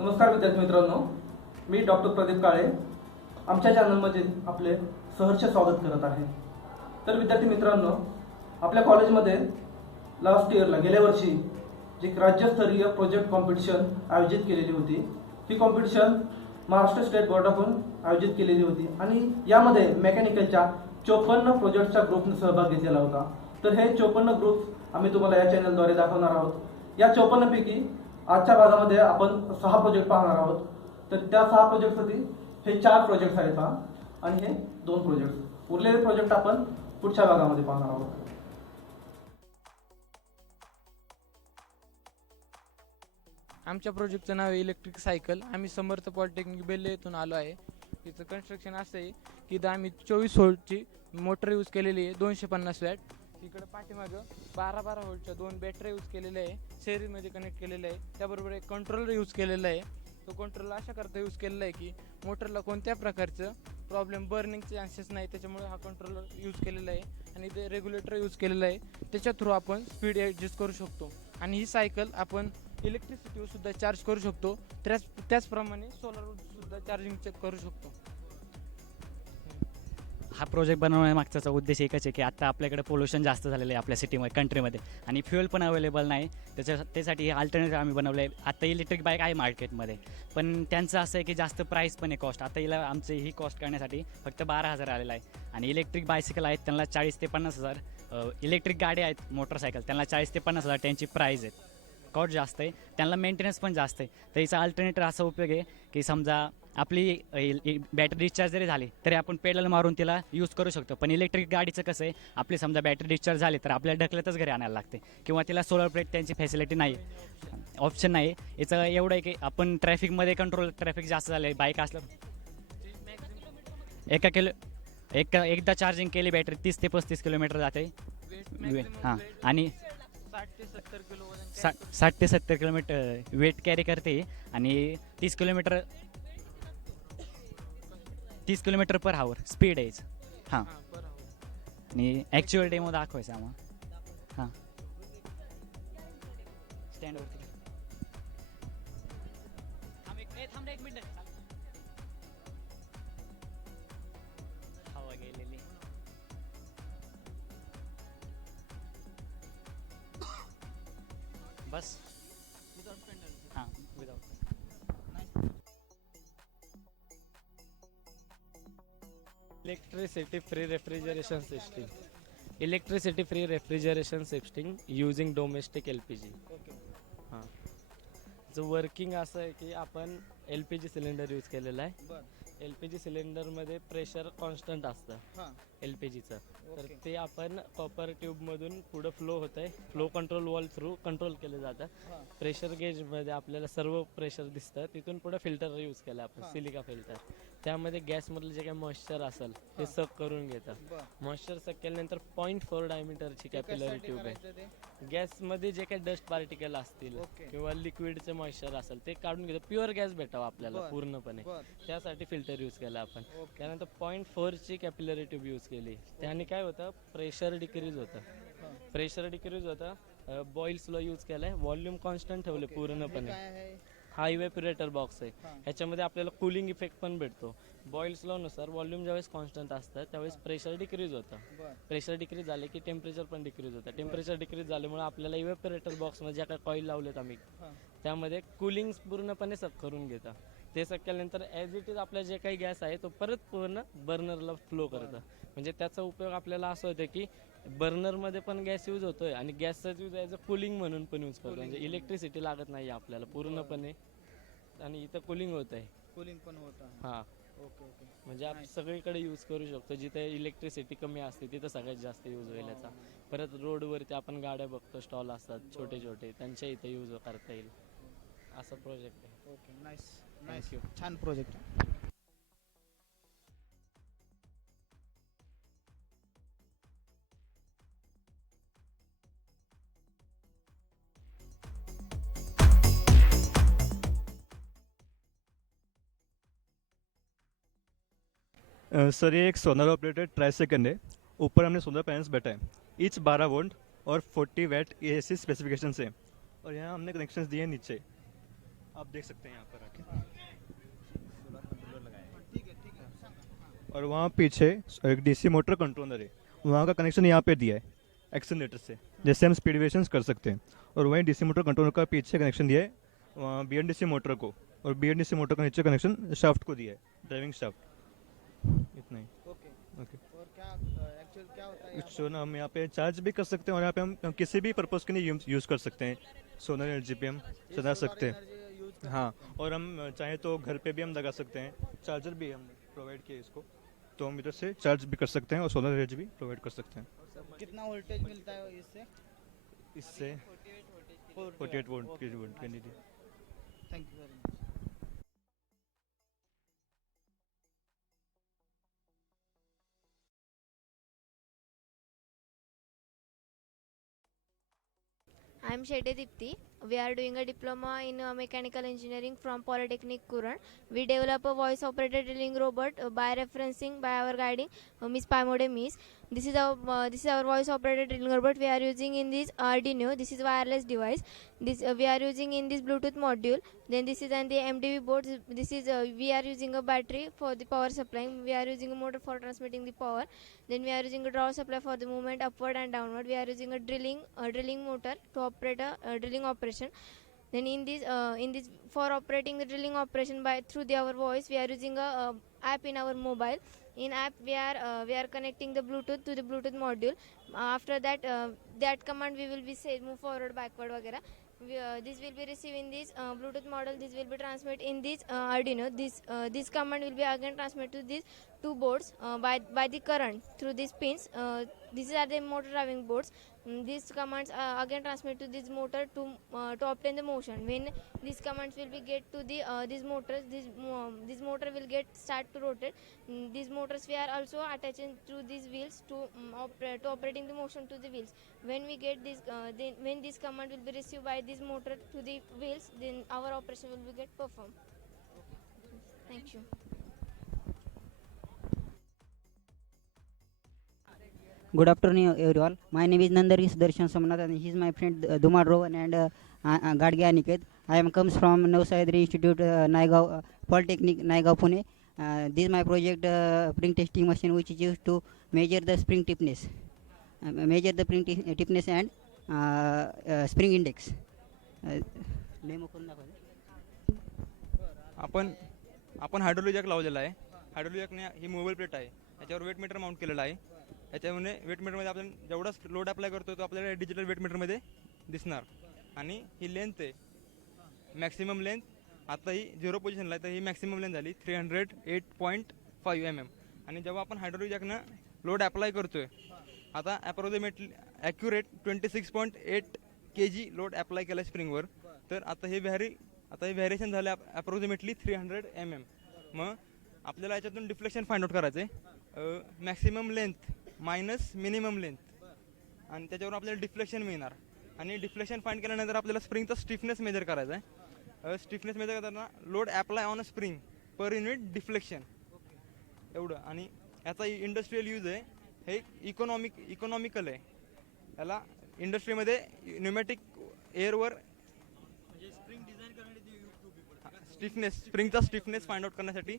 नमस्कार विद्यार्थी मित्रांनो, मी डॉक्टर प्रदीप काळे आमच्या चॅनलमध्ये आपले सहर्ष स्वागत करत आहे. तर विद्यार्थी मित्रांनो, आपल्या कॉलेजमध्ये लास्ट इयरला गेल्या वर्षी जी राज्यस्तरीय प्रोजेक्ट कॉम्पिटिशन आयोजित केलेली होती, ही कॉम्पिटिशन महाराष्ट्र स्टेट बोर्डाकडून आयोजित केलेली होती आणि यामध्ये मेकॅनिकलच्या 54 प्रोजेक्टच्या ग्रुपने सहभाग घेतलेला होता. तर हे 54 ग्रुप्स आम्ही तुम्हाला या चॅनलद्वारे दाखवणार आहोत. या 54 पैकी आजच्या भागामध्ये आपण 6 प्रोजेक्ट पाहणार आहोत. तर त्या 6 प्रोजेक्टसाठी हे 4 प्रोजेक्ट्स आहेत आणि हे 2 प्रोजेक्ट्स. उरलेले प्रोजेक्ट आपण पुढच्या भागामध्ये पाहणार आहोत. आमच्या प्रोजेक्टचं नाव आहे इलेक्ट्रिक सायकल. आम्ही समर्थ पॉलिटेक्निक बेल्ले येथून आलो आहे. तिचं कन्स्ट्रक्शन असं आहे की इथं आम्ही 24 व्होल्टची मोटर यूज केलेली आहे, 250 वॅट. इकडं पाठीमागं 12 व्होल्टच्या 2 बॅटरी यूज केलेल्या आहे, सिरीजमध्ये कनेक्ट केलेलं आहे. त्याबरोबर एक कंट्रोलर यूज केलेला आहे. तो कंट्रोलर अशा करता यूज केलेला आहे की मोटरला कोणत्या प्रकारचं प्रॉब्लेम बर्निंगचे चान्सेस नाही, त्याच्यामुळे हा कंट्रोलर यूज केलेला आहे. आणि ते रेग्युलेटर यूज केलेलं आहे, त्याच्या थ्रू आपण स्पीड ॲडजस्ट करू शकतो. आणि ही सायकल आपण इलेक्ट्रिसिटीवर सुद्धा चार्ज करू शकतो. त्याचप्रमाणे सोलरवर सुद्धा चार्जिंग करू शकतो. हा प्रोजेक्ट बनवण्यामागचा उद्देश एकच आहे की आता आपल्याकडे पोल्युशन जास्त झालेलं आहे आपल्या सिटीमध्ये, कंट्रीमध्ये, आणि फ्युएल पण अवेलेबल नाही. त्यासाठी हे अल्टरनेटिव्ह आम्ही बनवलं आहे. आता इलेक्ट्रिक बाईक आहे मार्केटमध्ये, पण त्यांचं असं आहे की जास्त प्राईस पण आहे, कॉस्ट. आता हिला आमची ही कॉस्ट करण्यासाठी फक्त 12,000 आलेला आहे. आणि इलेक्ट्रिक बायसिकल आहेत त्यांना 40,000 ते 50,000. इलेक्ट्रिक गाडी आहेत मोटरसायकल, त्यांना 40,000 ते 50,000 त्यांची प्राईज आहे. कॉस्ट जास्त आहे, त्यांना मेंटेनन्स पण जास्त आहे. तर याचा अल्टरनेटिव्ह असा उपयोग आहे की समजा आपली बॅटरी डिस्चार्ज जरी झाली तरी आपण पेडल मारून तिला यूज करू शकतो. पण इलेक्ट्रिक गाडीचं कसं आहे, आपली समजा बॅटरी डिस्चार्ज झाली तर आपल्याला ढकलतच घरी आणायला लागते, किंवा तिला सोलर प्लेट त्यांची फॅसिलिटी नाही, ऑप्शन नाही. याचं एवढं आहे की आपण ट्रॅफिकमध्ये ट्रॅफिक जास्त झालं आहे, बाईक असलं एकदा चार्जिंग केली बॅटरी 30 ते 35 किलोमीटर जाते. हां, आणि 60 ते 70 किलोमीटर वेट कॅरी करते. आणि 30 किलोमीटर पर हावर स्पीड आहे. हां, आणि ॲक्च्युअल डेमो दाखवायचं आम्हाला. हां, स्टँडवरती एक मिनिट. हवा गेलेली. बस. हां, without. Electricity free refrigeration system. Electricity free refrigeration system using domestic LPG. हां, जो वर्किंग असं आहे की आपण LPG सिलेंडर यूज केलेला आहे. LPG सिलेंडरमध्ये प्रेशर कॉन्स्टंट असतं LPGचं. तर ते आपण कॉपर ट्यूबमधून पुढं फ्लो होतं आहे, flow control wall through control केलं जातं. प्रेशर गेजमध्ये आपल्याला सर्व प्रेशर दिसतं. तिथून पुढं फिल्टर यूज केलं आपण, सिलिका फिल्टर. त्यामध्ये गॅसमधलं जे काही मॉइश्चर असेल ते सक करून घेतं. मॉइश्चर सक केल्यानंतर 0.4 डायमीटरची कॅपिलरी ट्यूब आहे. गॅसमध्ये जे काही डस्ट पार्टिकल असतील किंवा लिक्विडचं मॉइश्चर असेल ते काढून घेतं. प्युअर गॅस भेटावा आपल्याला पूर्णपणे, त्यासाठी फिल्टर यूज केला आपण. त्यानंतर 0.4ची कॅपिलरी ट्यूब यूज केली. त्याने काय होतं, प्रेशर डिक्रीज होतं. बॉईल्सला यूज केलाय, व्हॉल्यूम कॉन्स्टंट ठेवले पूर्णपणे. हा इव्हॅपोरेटर बॉक्स आहे, ह्याच्यामध्ये आपल्याला कूलिंग इफेक्ट पण भेटतो. बॉईल्स लॉनुसार व्हॉल्यूम ज्यावेळेस कॉन्स्टंट असतं त्यावेळेस प्रेशर डिक्रीज होतं. प्रेशर डिक्रीज झाले की टेम्परेचर पण डिक्रीज होतं. टेम्परेचर डिक्रीज झाल्यामुळे आपल्याला इव्हॅपोरेटर बॉक्समध्ये ज्या काही कॉईल लावलेत आम्ही त्यामध्ये कूलिंग पूर्णपणे सक करून घेतं. ते सक केल्यानंतर ॲज इट इज आपला जे काही गॅस आहे तो परत पूर्ण बर्नरला फ्लो करतं. म्हणजे त्याचा उपयोग आपल्याला असं होतं की बर्नरमध्ये पण गॅस यूज होतोय आणि गॅसचा यूज ॲज अ कूलिंग म्हणून पण यूज करतो. म्हणजे इलेक्ट्रिसिटी लागत नाही आपल्याला पूर्णपणे, आणि इथं कूलिंग होत आहे. कूलिंग पण होतं. हां, ओके. म्हणजे आपण सगळीकडे यूज करू शकतो. जिथे इलेक्ट्रिसिटी कमी असते तिथं सगळ्यात जास्त यूज होईल याचा. परत रोडवरती आपण गाड्या बघतो, स्टॉल असतात छोटे छोटे, त्यांच्या इथे यूज करता येईल असं प्रोजेक्ट आहे. Okay, nice. थँक्यू. छान प्रोजेक्ट. सर ये एक सोलर ऑपरेटेड ट्राईसाइकिल है. ऊपर हमने सोलर पैनल्स बैठा है, ईच 12 वोल्ट और 40 वैट एसी स्पेसिफिकेशन से, और यहाँ हमने कनेक्शंस दिए हैं नीचे. आप देख सकते हैं यहाँ पर आके। और वहाँ पीछे एक डीसी मोटर कंट्रोलर है, वहाँ का कनेक्शन यहाँ पे दिया है एक्सीलरेटर से, जैसे हम स्पीड वेरिएशंस कर सकते हैं। और वहीं डीसी मोटर कंट्रोलर का पीछे कनेक्शन दिया है वहाँ बीएनडीसी मोटर को, और बीएनडीसी मोटर का नीचे कनेक्शन शाफ्ट को दिया है, ड्राइविंग शाफ्ट। इतना ही। ओके। ओके। और क्या एक्चुअल क्या होता है सो ना हम यहाँ पे चार्ज भी कर सकते हैं, और यहाँ पे हम किसी भी पर्पज़ के लिए यूज़ कर सकते हैं। सोलर एनर्जी पे हम चला सकते हैं। हाँ, और हम चाहे तो घर पे भी हम लगा सकते हैं, चार्जर भी हम प्रोवाइड किया इसको, तो हम इधर से चार्ज भी कर सकते हैं और सोलर एनर्जी भी प्रोवाइड कर सकते हैं। कितना वोल्टेज मिलता है इससे? इससे 48 वोल्ट की दी। Thank you very much. I am Shete Dipti. We are doing a diploma in mechanical engineering from Polytechnic Kuran. We develop a voice operated drilling robot by referencing by our guiding Miss Paimode Miss. This is our voice operated drilling robot. We are using in this Arduino. This is wireless device. This we are using in this Bluetooth module. Then this is on the MDB board. This is we are using a battery for the power supply. We are using a motor for transmitting the power. Then we are using a draw supply for the movement upward and downward. We are using a drilling motor to operate a drilling operation. Then in this for operating the drilling operation by through our voice, we are using a app in our mobile. In app we are connecting the Bluetooth to the Bluetooth module. After that that command we will be say move forward backward वगैरह. This will be received in this Bluetooth model. This will be transmitted in this Arduino. This command will be again transmitted to these two boards by the current through these pins. These are the motor driving boards. These commands again transmit to this motor to obtain the motion. When these commands will be get to the these motors, this motor will get start to rotate. These motors we are also attaching to these wheels to operating the motion to the wheels. When we get this when this command will be received by this motor to the wheels, then our operation will be get performed. Thank you. Good afternoon, everyone. My name is Nandari Sudarshan Somnath, and he is my friend Dumar Rowan and Gadge Aniket. I am comes from Navsayadri Institute, Naigaon Polytechnic, Naigaon, Pune. This is my project spring testing machine, which is used to measure the spring stiffness, stiffness and spring index. Demo करून दाखवा. आपण hydraulic jack लावलेला आहे. Hydraulic जॅकने ही mobile plate आहे, याच्यावर weight metre mount केलेला आहे. याच्यामध्ये वेट मीटरमध्ये आपण जेवढा लोड अप्लाय करतो तो आपल्याला डिजिटल वेट मीटरमध्ये दिसणार. आणि ही लेंथ आहे, मॅक्सिमम लेंथ आता ही 0 पोझिशनला आहे, तर ही मॅक्सिमम लेंथ झाली 308.5 mm. आणि जेव्हा आपण हायड्रोलिक जॅकनं लोड अप्लाय करतोय, आता approximately accurate 26.8 kg load apply केला स्प्रिंगवर, तर आता हे व्हॅरिएशन झालं ॲप्रॉक्सिमेटली 300 mm. मग आपल्याला याच्यातून डिफ्लेक्शन फाइंड आउट करायचं आहे, maximum length minus minimum length, आणि त्याच्यावर आपल्याला डिफ्लेक्शन मिळणार. आणि डिफ्लेक्शन फाइंड केल्यानंतर आपल्याला स्प्रिंगचा स्टिफनेस मेजर करायचा आहे. स्टिफनेस मेजर करताना load apply on a spring per unit deflection एवढं. आणि याचा इंडस्ट्रियल यूज आहे, हे इकॉनॉमिकल आहे. याला इंडस्ट्रीमध्ये न्यूमॅटिक एअरवर स्प्रिंगचा स्टिफनेस फाइंड आउट करण्यासाठी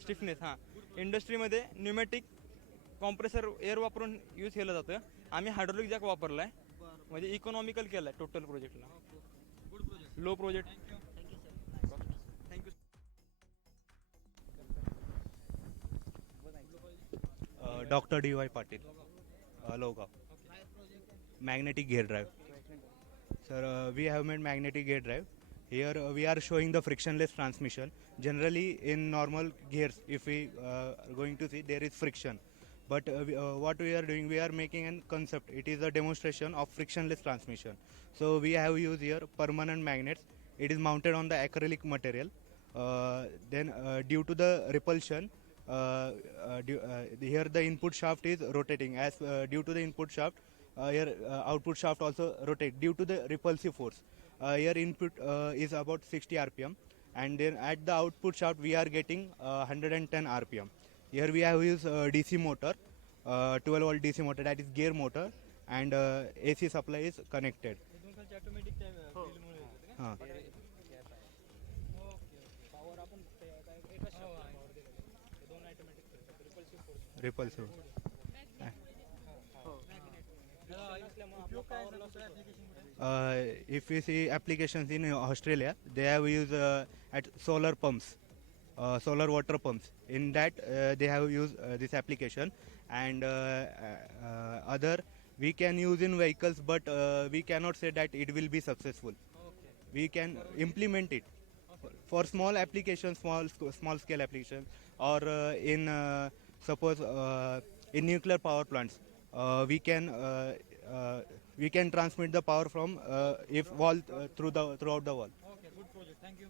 स्टिफनेस इंडस्ट्रीमध्ये न्यूमॅटिक कॉम्प्रेसर एअर वापरून यूज केलं जातं. आम्ही हायड्रोलिक जॅक वापरला आहे, म्हणजे इकॉनॉमिकल केलं आहे टोटल प्रोजेक्टला. Low project. Thank you. Dr. D.Y. Patil, Logaon. Magnetic gear drive. Sir, we have made magnetic gear drive. Here we are showing the frictionless transmission. Generally in normal gears, if we are going to see, there is friction. But what we are doing, we are making a concept. It is a demonstration of frictionless transmission. So we have used here permanent magnets. It is mounted on the acrylic material. Then due to the repulsion, here the input shaft is rotating. As due to the input shaft, here output shaft also rotate due to the repulsive force. Here input is about 60 rpm, and then at the output shaft we are getting 110 rpm. Here we have used DC motor, 12 volt DC motor, that is gear motor, and AC supply is connected. repulsive. If we see applications in Australia, they have used at solar pumps, solar water pumps. In that, they have used this application, and other we can use in vehicles, but we cannot say that it will be successful. We can implement it for small applications, small scale applications, or in suppose in nuclear power plants, we can transmit the power from if wall throughout the wall. Okay, good project. Thank you.